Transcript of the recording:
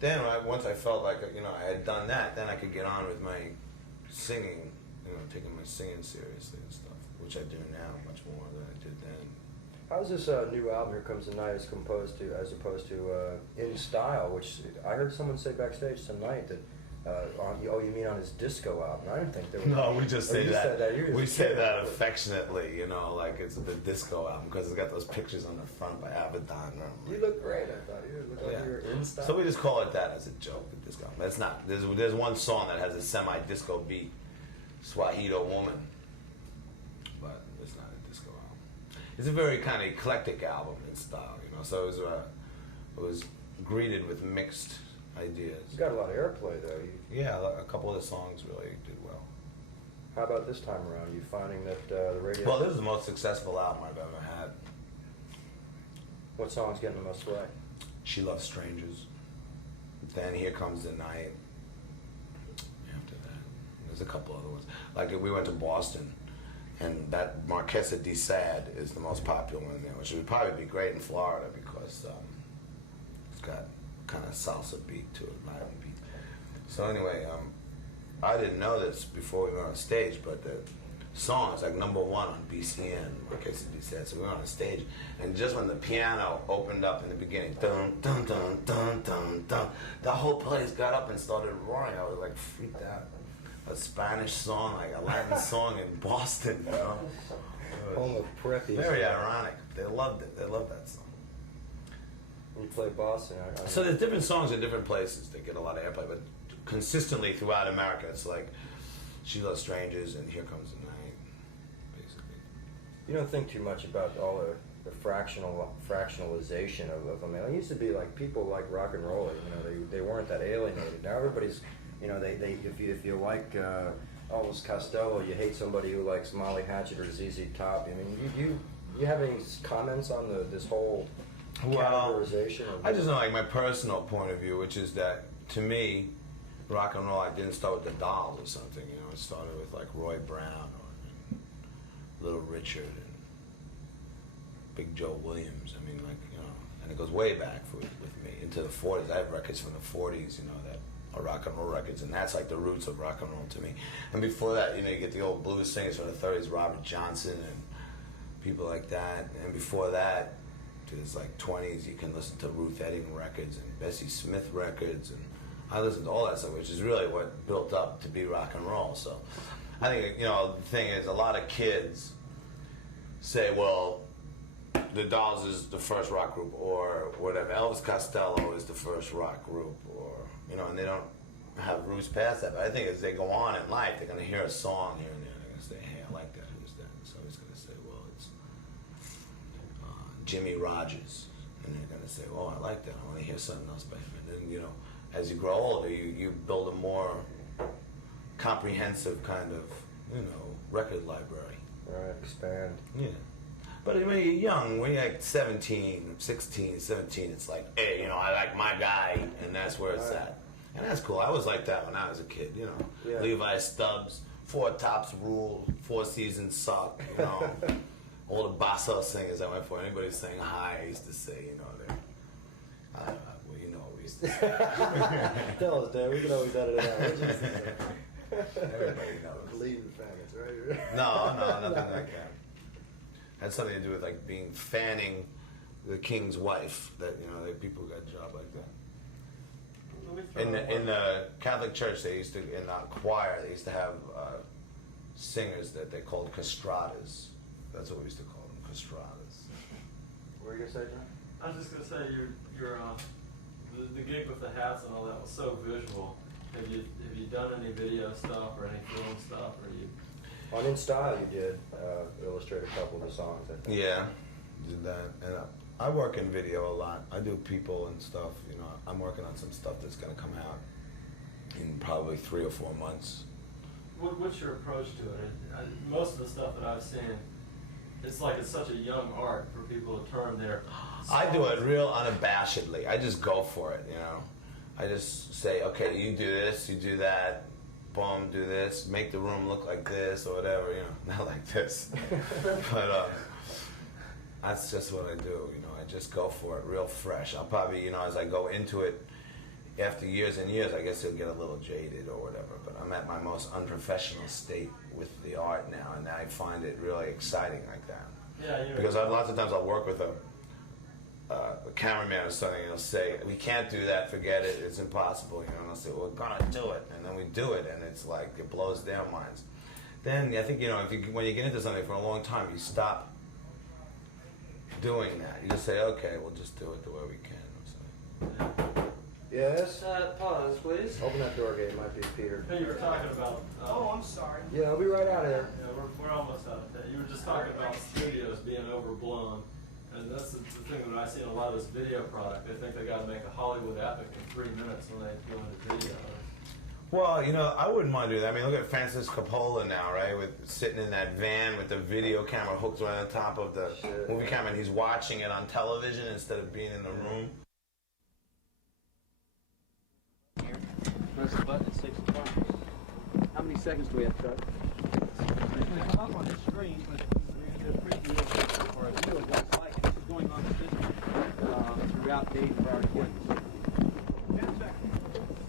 then once I felt like I had done that, then I could get on with my singing, taking my singing seriously and stuff, which I do now much more than I did then. How's this new album, Here Comes the Night, as opposed to In Style, which I heard someone say backstage tonight that you mean on his disco album? I didn't think there was. No, we just say that. We say that kid. affectionately, like it's the disco album because it's got those pictures on the front by Avedon. You look great. I thought you looked like you were in style. So we just call it that as a joke, the disco album. It's not. There's one song that has a semi-disco beat, Swahito Woman, but it's not a disco album. It's a very kind of eclectic album in style, So it was greeted with mixed ideas. You got a lot of airplay though. Yeah, a couple of the songs really did well. How about this time around? You finding that the radio? Well, this is the most successful album I've ever had. What song's getting the most play? She Loves Strangers. Then Here Comes the Night. After that, there's a couple other ones. Like we went to Boston, and that Marquesa de Sade is the most popular one there, which would probably be great in Florida because it's got kind of salsa beat to it, Latin beat. So anyway, I didn't know this before we went on stage, but the song is like #1 on BCN, Marquesa de Sade. So we went on stage, and just when the piano opened up in the beginning, dun dun dun dun dun dun, the whole place got up and started roaring. I was like freaked out. A Spanish song, like a Latin song in Boston, Home of Preppy. Very ironic. They loved it. They loved that song. You play Boston. So there's different songs in different places that get a lot of airplay, but consistently throughout America, it's like She Loves Strangers and Here Comes the Night, basically. You don't think too much about all the fractionalization of them. It used to be like people like rock and roll. They weren't that alienated. Now everybody's, if you like Elvis Costello, you hate somebody who likes Molly Hatchet or ZZ Top. I mean, you have any comments on this whole categorization? I just know, like, my personal point of view, which is that to me, rock and roll, I didn't start with the Dolls or something. It started with like Roy Brown or Little Richard and Big Joe Williams. I mean, and it goes way back with me into the 40s. I have records from the 40s, that are rock and roll records, and that's like the roots of rock and roll to me. And before that, you get the old blues singers from the 30s, Robert Johnson and people like that. And before that, to his like 20s, you can listen to Ruth Etting records and Bessie Smith records, and I listened to all that stuff, which is really what built up to be rock and roll. So I think, the thing is, a lot of kids say, well, the Dolls is the first rock group, or whatever, Elvis Costello is the first rock group, or, and they don't have roots past that. But I think as they go on in life, they're going to hear a song here and there, they're going to say, hey, I like that, who's that? So he's going to say, well, it's Jimmy Rogers. And they're going to say, oh, I like that, I want to hear something else by him. And then, as you grow older, you build a more comprehensive kind of, record library. Right, expand. Yeah. But when you're young, when you're like 17, 16, 17, it's like, hey, I like my guy, and that's where it's at. And that's cool. I was like that when I was a kid, Yeah. Levi Stubbs, Four Tops rule, Four Seasons suck, all the bossa singers I went for. Anybody saying hi, I used to say, well, we used to say. Tell us, Dan. We can always edit it out. Everybody knows. Leaving faggots, right? No, nothing like that. Had something to do with like fanning the king's wife. That people got a job like that. In the Catholic Church, they used to, in the choir, they used to have singers that they called castratas. That's what we used to call them, castratas. What were you gonna say, John? I was just gonna say your the gig with the hats and all that was so visual. Have you done any video stuff or any film stuff, or you? On In Style, you did illustrate a couple of the songs, I think. Yeah, did that. And I work in video a lot. I do people and stuff. I'm working on some stuff that's going to come out in probably 3 or 4 months. What's your approach to it? Most of the stuff that I've seen, it's like it's such a young art for people to turn their... I do it real unabashedly. I just go for it, I just say, okay, you do this, you do that, boom, do this, make the room look like this or whatever, not like this. But that's just what I do, I just go for it real fresh. I'll probably, as I go into it, after years and years, I guess he'll get a little jaded or whatever. But I'm at my most unprofessional state with the art now, and I find it really exciting like that. Yeah, because lots of times I'll work with a cameraman or something, and he'll say, "We can't do that. Forget it. It's impossible." You know, and I'll say, "Well, we're gonna do it," and then we do it, and it's like it blows their minds. Then I think when you get into something for a long time, you stop doing that. You just say, "Okay, we'll just do it the way we can." Or something. Yes? Pause, please. Open that door, Gabe. It might be Peter. Hey, you were talking about. Oh, I'm sorry. Yeah, I'll be right out of here. Yeah, we're almost out of time. You were just talking about studios being overblown, and that's the thing that I see in a lot of this video product. They think they got to make a Hollywood epic in 3 minutes when they go into video. Well, I wouldn't mind doing that. I mean, look at Francis Coppola now, right? With sitting in that van with the video camera hooked right on top of the movie camera, and he's watching it on television instead of being in the room. Press the button, it takes the time. How many seconds do we have, Chuck? It's going to come up on the screen, but the preview or a view of what's like going on the system throughout the 8 hour